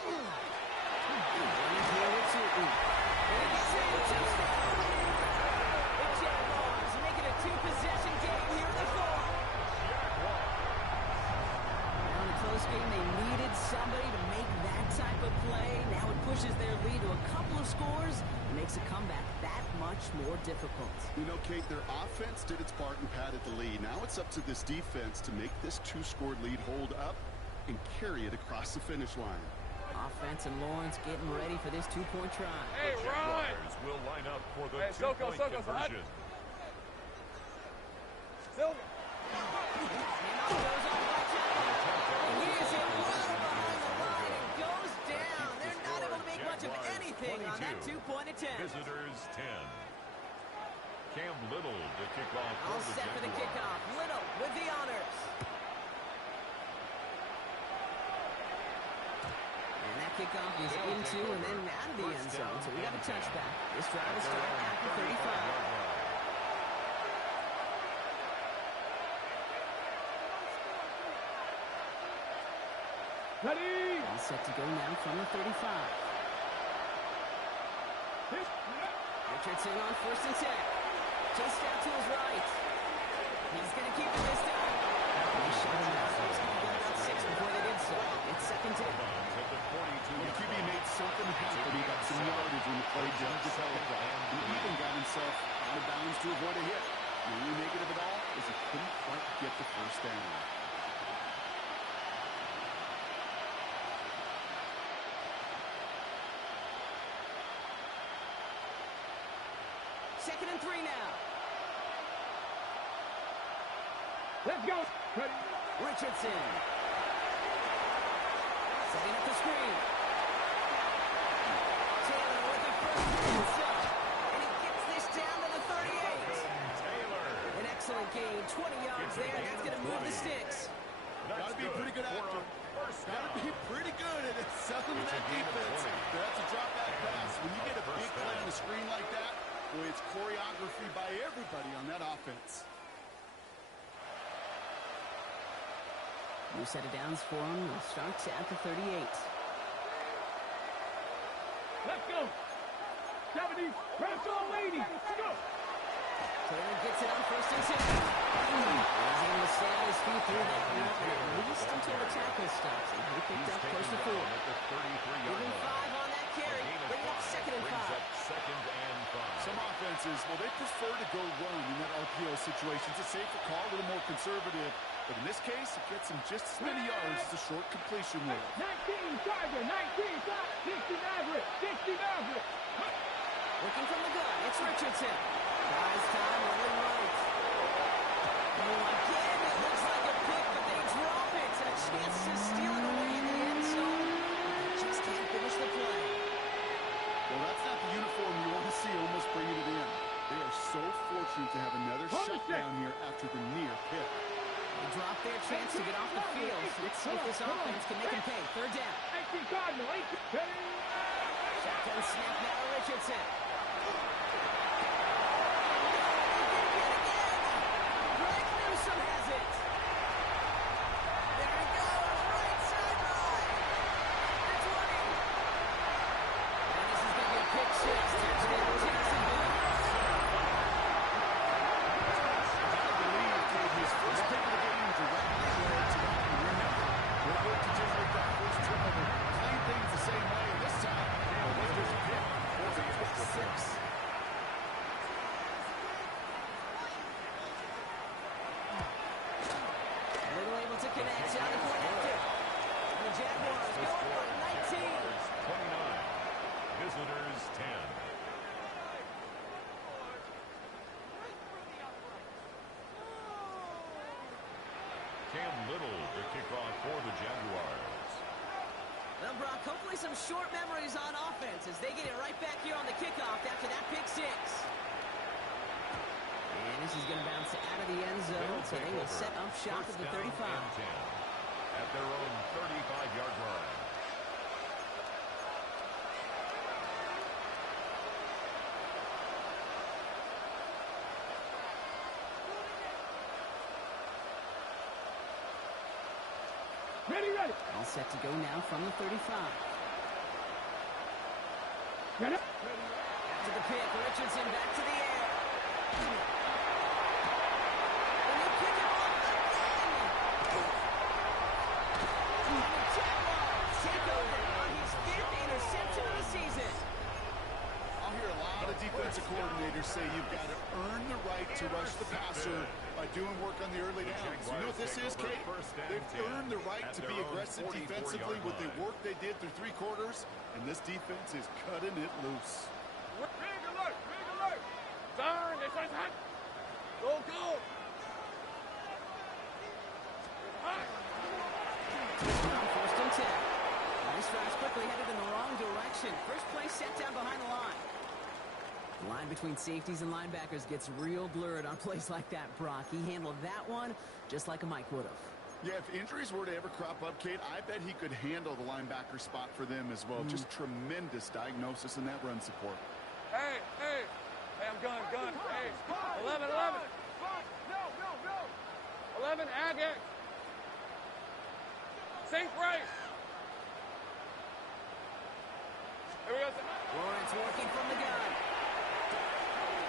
The Jaguars make it a 2-possession game here in the 4th. Now in a close game, they needed somebody to make that type of play. Now it pushes their lead to a couple of scores and makes a comeback that much more difficult. You know, Kate, their offense did its part and padded the lead. Now it's up to this defense to make this 2-score lead hold up and carry it across the finish line. Offense and Lawrence getting ready for this 2-point try. Hey, The Ron. Jaguars will line up for the Hey, Soko, two-point Soko, it's hot. conversion. Silver. And off goes on by Jackson. And he is hit well behind the line and goes down. They're not able to make much of anything on that 2-point attempt. Visitors 10. Cam Little to kick off All for the set for the Jaguars. kickoff. Little with the honors. And that kickoff is into and then out of the end zone. So we got a touchback. This drive will start at the 35. Ready? He's set to go now from the 35. Richardson on 1st and 10. Just out to his right. He's going to keep it this time. He shot him out. It's going to be about 6 before they did so. It's 2nd and 10. The QB made something happen. He got some yardage when the play didn't develop well. He even got himself out of bounds to avoid a hit. The only negative at all, 2nd and 3 now. Let's go. Ready. Richardson. Setting up the screen. Taylor with the first and set. And he gets this down to the 38. Taylor. An excellent gain. 20 yards there. That's going to move the sticks. Gotta be pretty good actor. Gotta be pretty good at selling that defense. That's a drop back pass. When you get a big play on the screen like that, boy, it's choreography by everybody on that offense. New set of downs for him. It starts at the 38. Let's go. 70. Press on, lady. Let's go. Taylor gets it on 1st and 10. He's able to stay on his feet through that run, at least until the tackle stops. And he picked up close to 4. Give him 5 on that carry. Bring it up 2nd and 5. Some offenses, well, they prefer to go run in that RPO situation. It's a safer call, a little more conservative. But in this case, it gets him just as many yards as a short completion will. 19 Tiger, 19 top, 60 Maverick, 60 Maverick. Looking from the gun, it's Richardson. Buys time, rolling right. Oh, again, it looks like a pick, but they drop it. And a chance to steal it away in the end zone. They just can't finish the play. Well, that's not the uniform you want to see almost bringing it in. They are so fortunate to have another shutdown here after the near pick. They drop their chance to get off the field. Let's see if this offense can make them pay. 3rd down. 18 Cardinal, 18. Shotgun snap now to Richardson. Greg Newsome has it. There he goes, right sideline. The 20. And this is going to be a pick 6. Touchdown, Jacksonville. His first pick of the game directly led to that winner. We'll look to generate that first turnover. Playing things the same way this time. Well, they just pick for the pick 6. Little able to connect on the point after. And the Jaguars go for 19. 29. Visitors 10. Cam Little to kick off for the Jaguars. Well, Brock, hopefully some short memories on offense as they get it right back here on the kickoff after that pick 6. And this is going to bounce out of the end zone, so they will set up shop at the 35. At their own 35-yard line. Ready. All set to go now from the 35. Ready. After the pick, Richardson back to the air. And they pick him off again. And the Jaguars take over on his 5th interception of the season. I'll hear a lot of defensive coordinators say you've got to earn the right to rush the passer by doing work on the early downs. You know what this is, Kate? They've earned the right to be aggressive defensively with the work they did through 3 quarters, and this defense is cutting it loose. Big alert! Big alert! Turn! This one's hot! Go, go! Hot! Now 1st and 10. Nice drives quickly headed in the wrong direction. First play set down behind the line. The line between safeties and linebackers gets real blurred on plays like that, Brock. He handled that one just like a Mike would have. Yeah, if injuries were to ever crop up, Kate, I bet he could handle the linebacker spot for them as well. Just tremendous diagnosis in that run support. Hey, hey! Hey, I'm gun. Hey, 11. 11, Agate. Saint Grace. Here we go. Lawrence working from the gun.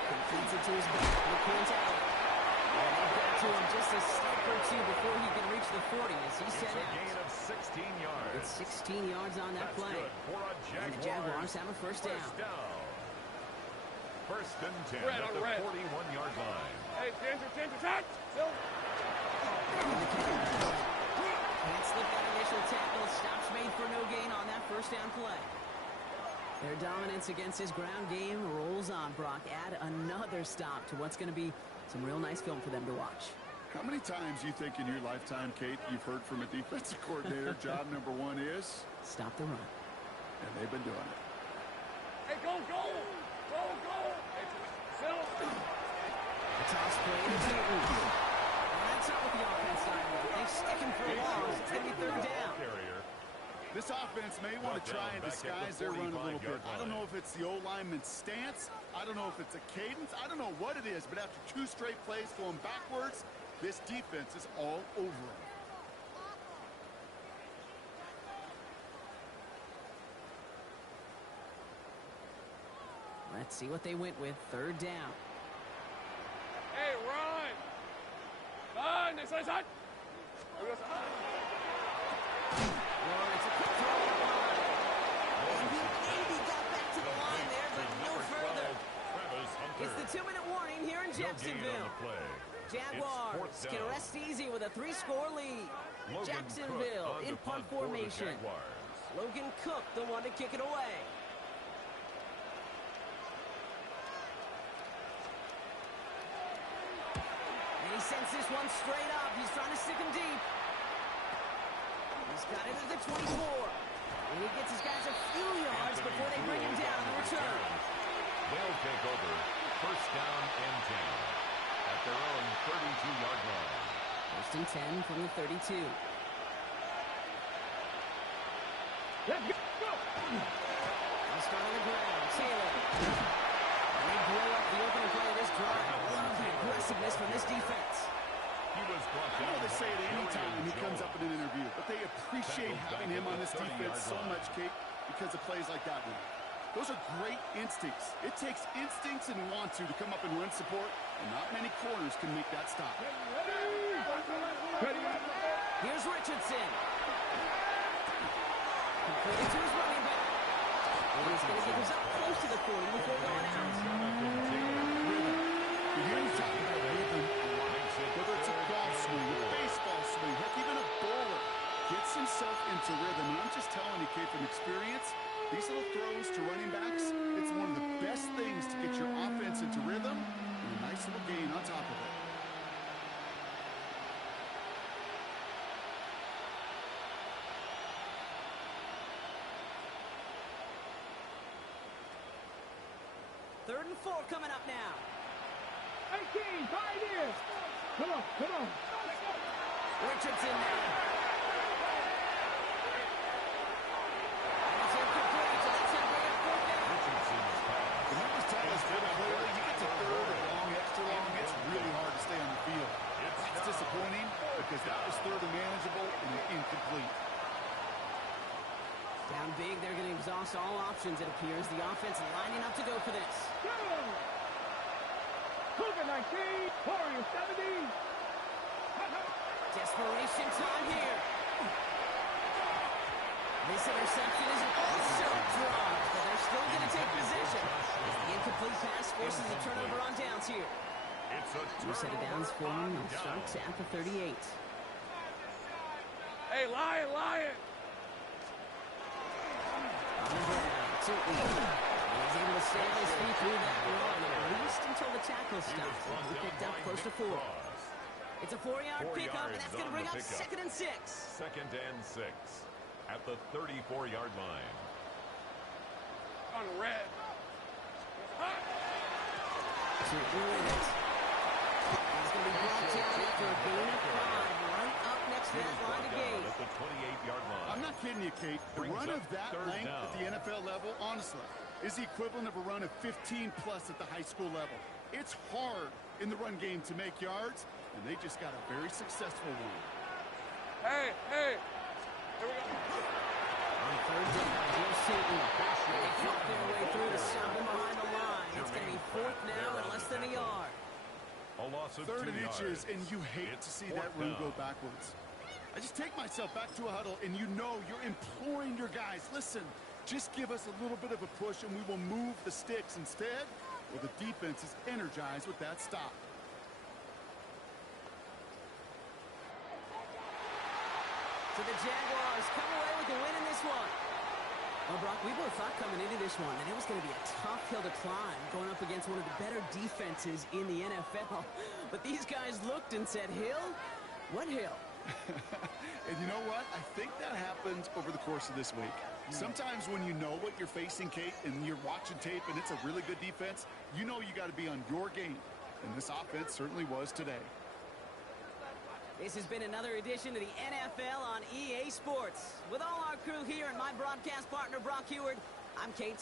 Completes it to his back. McQueen's out. And they got to him just a step or 2 before he can reach the 40 as he set It's a out. gain of 16 yards. It's 16 yards on that That's play. good for a And the Jaguars have a first down. First and 10 Red at on the red. 41-yard line. Hey, Ginger, touch! Silver. Can't slip that initial tackle. Stops made for no gain on that first down play. Their dominance against his ground game rolls on, Brock. Add another stop to what's going to be some real nice film for them to watch. How many times you think in your lifetime, Kate, you've heard from a defensive coordinator, job number one is? Stop the run. And they've been doing it. Hey, go, go! Go, go! Hey, settle. A toss play to Newton. And that's not what the offense side wants. They stick him for a loss. It's going to be third down. This offense may want to try and disguise their run a little bit. I don't know if it's the O-lineman's stance. I don't know if it's a cadence. I don't know what it is. But after 2 straight plays going backwards, this defense is all over them. Let's see what they went with. Third down. Hey, run! Run! This is hot! Lawrence, a quick throw on the line. And he maybe got back to the line there, but no further. It's the 2-minute warning here in Jacksonville. Jaguars can rest easy with a 3-score lead. Jacksonville in punt formation. Logan Cook, the one to kick it away. And he sends this one straight up. He's trying to stick him deep. He's got it at the 24. And he gets his guys a few yards before they bring him down on the return. They'll take over first down and 10 at their own 32-yard line. First and 10 from the 32. Let's go. I'll start on the ground. Taylor. And they blow up the opening play of this drive. I love the aggressiveness from this defense. He was brought I down know they say it any by time he Jones. comes up in an interview, but they appreciate having him on this defense so much, Kate, because of plays like that one. Those are great instincts. It takes instincts and want to come up and run support, and not many corners can make that stop. Ready. Here's Richardson. Completed to his running back. And he's going to get us up close to the 40 before going out. You hear me talk about rhythm a lot. Whether it's a golf swing, a baseball swing, heck, even a bowler gets himself into rhythm. And I'm just telling you, Kate, from experience, these little throws to running backs, it's one of the best things to get your offense into rhythm and a nice little gain on top of it. Third and 4 coming up now. 18, pioneer. Come on. Richardson now. And it's incomplete, so that's going to bring up fourth down. The numbers tell us very clearly, you get to third or long, extra long, it's really hard to stay on the field. That's disappointing because that was third and manageable and incomplete. Down big, they're going to exhaust all options, it appears. The offense lining up to go for this. Go. Cougar 19, Warrior 70. Desperation time here. This interception is also dropped, but they're still going to take possession. As the incomplete pass forces the turnover on downs here. New set of downs for him. It starts at the 38. Hey, Lion! He's able to stay on his feet through that run, at least until the tackle stopped. He picked up close to 4. It's a 4-yard pickup, and that's going to bring up 2nd and 6. 2nd and 6 at the 34-yard line. On red. To Lewis. He's going to be brought down after a gain of 5, right up next to that line of gain. At the 28-yard line. I'm not kidding you, Kate. The run of that length at the NFL level, honestly, is the equivalent of a run of 15-plus at the high school level. It's hard in the run game to make yards, and they just got a very successful one. Hey! Here we go. On third down, here's Seaton. They fought their way through to stop him behind the line. It's going to be 4th now and less than a yard. A loss of 3rd 2 and inches, yards. and you hate to see that run go backwards. I just take myself back to a huddle, and you know you're imploring your guys, listen, just give us a little bit of a push, and we will move the sticks instead. Well, the defense is energized with that stop. So the Jaguars come away with a win in this one. Well, Brock, we both thought coming into this one that it was going to be a tough hill to climb going up against one of the better defenses in the NFL. But these guys looked and said, hill? What hill? And you know what? I think that happens over the course of this week. Sometimes when you know what you're facing, Kate, and you're watching tape and it's a really good defense, you know you got to be on your game. And this offense certainly was today. This has been another edition of the NFL on EA Sports. With all our crew here and my broadcast partner, Brock Heward, I'm Kate